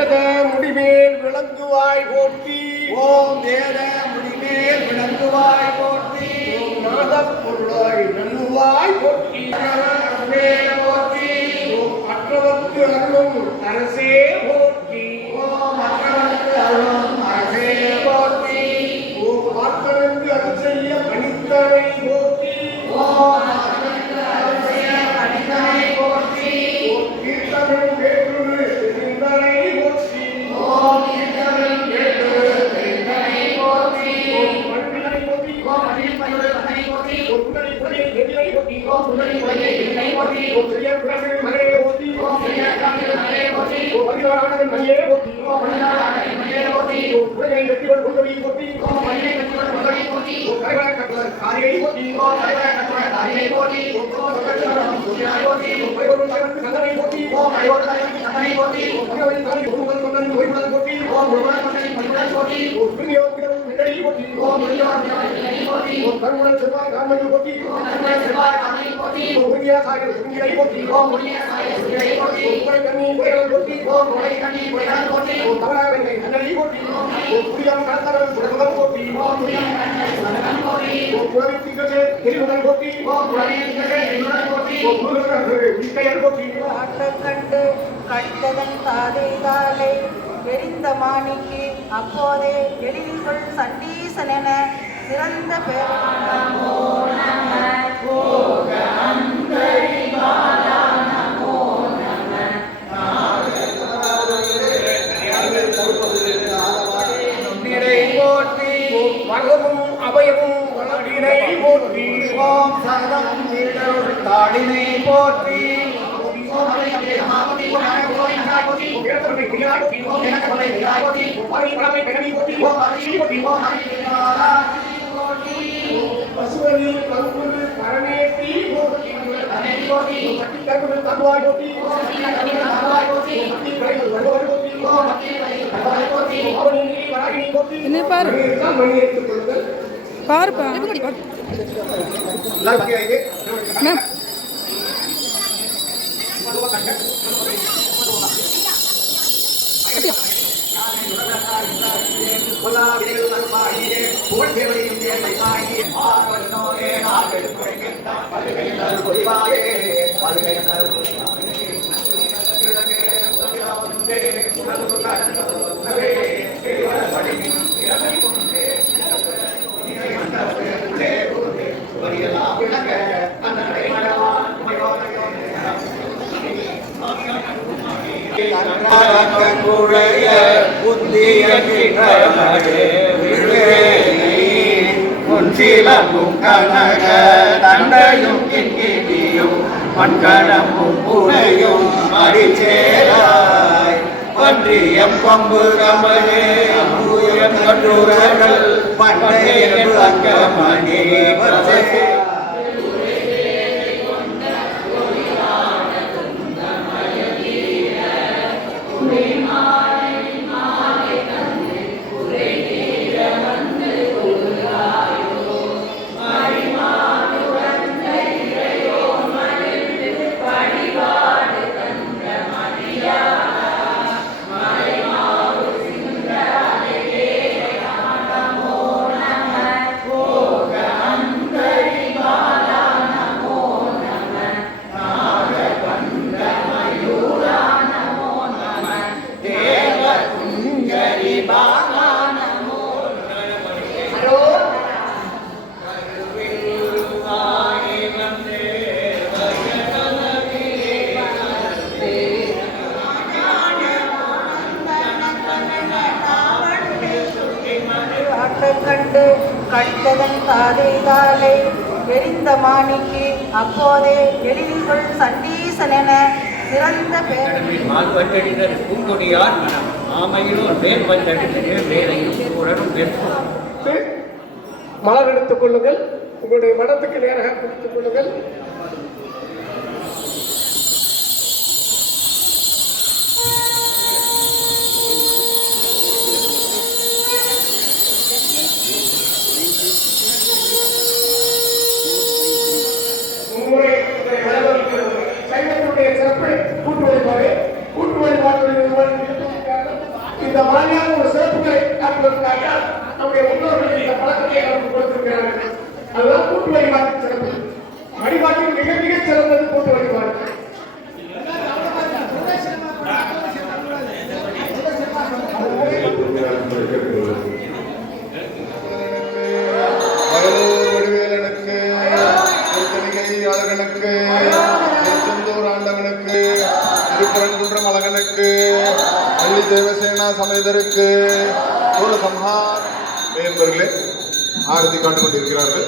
வேத முடிமேல் விளங்குவாய் போற்றி. ஓம் வேத முடிமேல் விளங்குவாய் போற்றி. ஓம் நாத பொருளாய் நல்லுவாய் போற்றி. போற்றி ஓம் அற்றவர்க்கு அருளும் அரசே. நெறியை போற்றி. ஓம் பெரிய பிறகு மகளே போற்றி ஓம் பெரிய பிறகு மகளே போற்றி. ஓம் பரிவாரானவன் மணியே போற்றி ஓம் மணியாளனை மணியே போற்றி. ஓம் புனையை வெற்றிகள் கொண்டவை போற்றி ஓம் மணியை வெற்றிகள் முதலை போற்றி. ஓம் கரைவர கட்டுவர் காரியை போற்றி ஓம் தலைவர கட்டுரை தாரியை போற்றி. ஓம் தொகச்சரம் சூரியனை போற்றி. ஓம் பைவரும் தலைவருக்கு சந்தனை போற்றி ஓம் ஐயோர் தலைவனுக்கு சந்தனை போற்றி. ஓம் பகவதி தாரி ஒருவன் கொண்டனை ஒருவன் போற்றி ஓம் முருகன் கொண்டனை மணியுடன் போற்றி. ஓம் பிரியோகிரம் மின்னடி போற்றி ஓம் முருகன் கொண்டனை போற்றி. ஓம் கருணன் செவ்வாய் காரணங்கள் போற்றி ஓம் நன்மை செவ்வாய் காமனை போற்றி. ஓம் முனியா சாயல் சுங்கிரை போற்றி ஓம் முனிய சாய சூரியனை போற்றி. ஓம் குறை கண்ணி குறைகள் போற்றி ஓம் முளை கண்ணி குறைகள் போற்றி. ஓம் தவறாவெங்கை அண்ணலி போற்றி ஓம் புரியாம் கலத்தரவன் குடமுதல் போற்றி ஓம் முனியன் கண்ணன் சதகன் போற்றி. ஓம் புறவி திகழே திருமுதல் போற்றி ஓம் புலனியன்களே என்னுடன் போற்றி. ஓம் முருகன் வித்தையர் போற்றி ஆற்றக் கண்டு கழித்ததன் தாதை எரிந்த மாணிக்கு அப்போதே எழில் கொள் சண்டீசனென சிறந்த பேர் என்ன பாரு. பாரு எல்லாரும் பத்தியா இது? மேம் குழைய புத்திய கனக தண்டையும் கிண்கிணியும் மண்கடமும் புனையும் அடிச்சேராய் பன்றியம் கொம்பு கமலே அம்புயம் கட்டுரர்கள் பண்டைய அங்கமணி வச்சே. கண்டு கண்டதன் தாதை எரிந்த மாணிக்கு அப்போதே எழில் கொள் சண்டீசனென சிறந்த பேர் மால் வந்தடினர் பூங்கொடியார் மனம். ஆமையிலோர் வேல் வந்தடினர் வேலையும் உடனும் வெறுப்பும் மலர் எடுத்துக் கொள்ளுங்கள். உங்களுடைய மனத்துக்கு நேராக கொடுத்துக் கொள்ளுங்கள். நண்பர்களே ஆரத்தி காட்டிக் கொண்டிருக்கிறார்கள்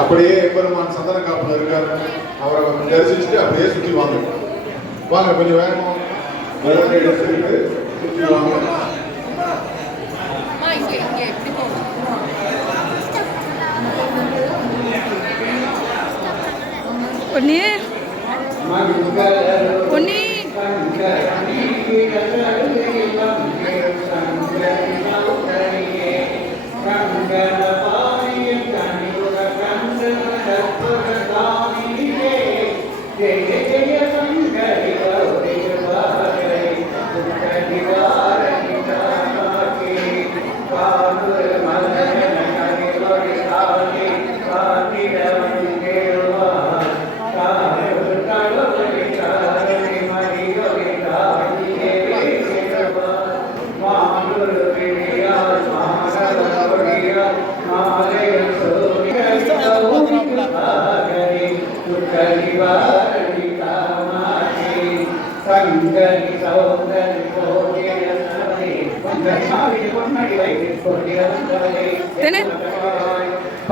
அப்படியே எம்பெருமான் சந்தன காப்புல இருக்காரு. அவரை தரிசிச்சுட்டு அப்படியே சுத்தி வாங்க. வாங்க கொஞ்சம் வேகமா வலது எடுத்துக்கிட்டு சுத்தி வாங்க.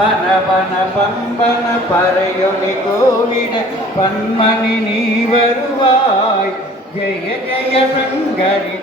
பன பன பம்பன பறையொலி கோவிட பன்மணி நீ வருவாய். ஜெய ஜெய சங்கரி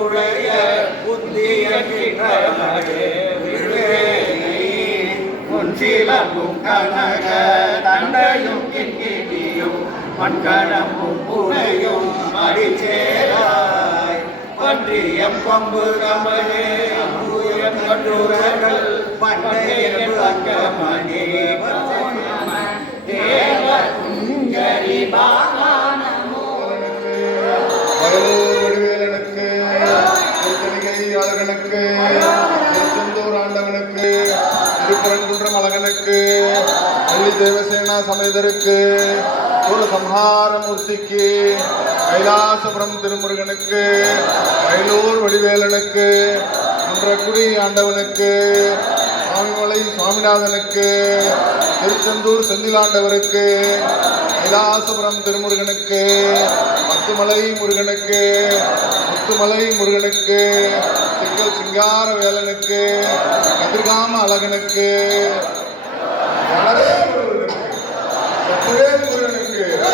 கௌ சிலம்பும் கனக தண்டையும் கிண்கிணியும் மண்கடமும் புனையும் அடிச்சேராய். பன்றியம் பம்பு கமலே அம்பூயம் கட்டுரர்கள் பண்டைய அங்கமணி தேவ குஞ்சரி வயலூர் அழகனுக்கு திருச்செந்தூர் ஆண்டவனுக்கு திருப்பரங்குன்றம் அழகனுக்கு பள்ளி தேவசேனா சமேதருக்கு ஒரு சம்ஹார மூர்த்திக்கு கைலாசபுரம் திருமுருகனுக்கு வயலூர் வடிவேலனுக்கு குன்றக்குடி ஆண்டவனுக்கு சுவாமிமலை சுவாமிநாதனுக்கு திருச்செந்தூர் செந்திலாண்டவருக்கு கைலாசபுரம் திருமுருகனுக்கு பத்துமலை முருகனுக்கு முத்துமலை முருகனுக்கு சிக்கல் சிங்கார வேலனுக்கு கதிர்காம அழகனுக்கு. முருகனுக்கு.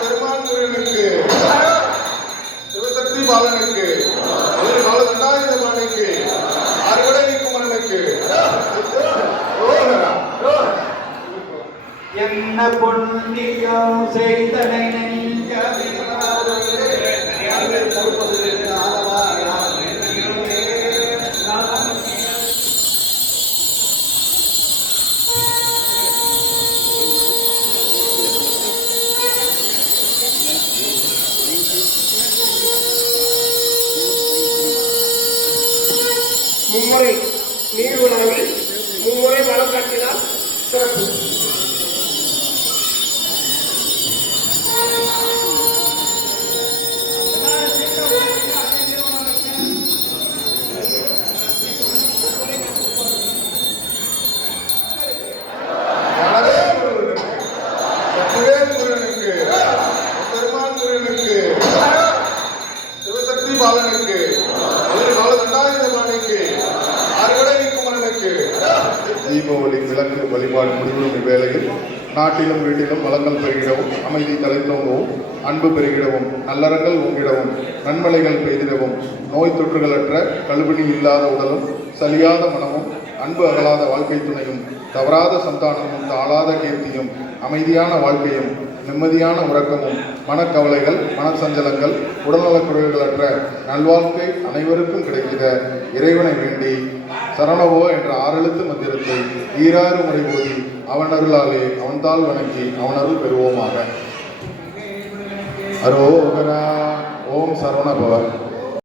பெருமான் முருகனுக்கு. சிவசக்தி பாலனுக்கு. என்ன பொன்னியம் செய்தனை மும்முறை நீர் உணவில் மும்முறை மனம் காட்டினால் சிறப்பு. நாட்டிலும் வீட்டிலும் வளங்கள் பெருகிடவும் அமைதி தலைத்தோங்கவும் அன்பு பெருகிடவும் நல்லறங்கள் ஓங்கிடவும் நன்மலைகள் பெய்திடவும் நோய் தொற்றுகளற்ற கழுவினி இல்லாத உடலும் சலியாத மனமும் அன்பு அகலாத வாழ்க்கை துணையும் தவறாத சந்தானமும் தாழாத கீர்த்தியும் அமைதியான வாழ்க்கையும் நிம்மதியான உறக்கமும் மனக்கவலைகள் மனசஞ்சலங்கள் உடல்நலக் குறைவுகளற்ற நல்வாழ்க்கை அனைவருக்கும் கிடைக்கிற இறைவனை வேண்டி சரணவோ என்ற ஆறெழுத்து மந்திரத்தை ஈராறு முறை போதி அவன் அருளாலே அவன்தாள் வணங்கி அவன் அருள் பெறுவோமாக அருவோகரா ஓம் சரவணபவ.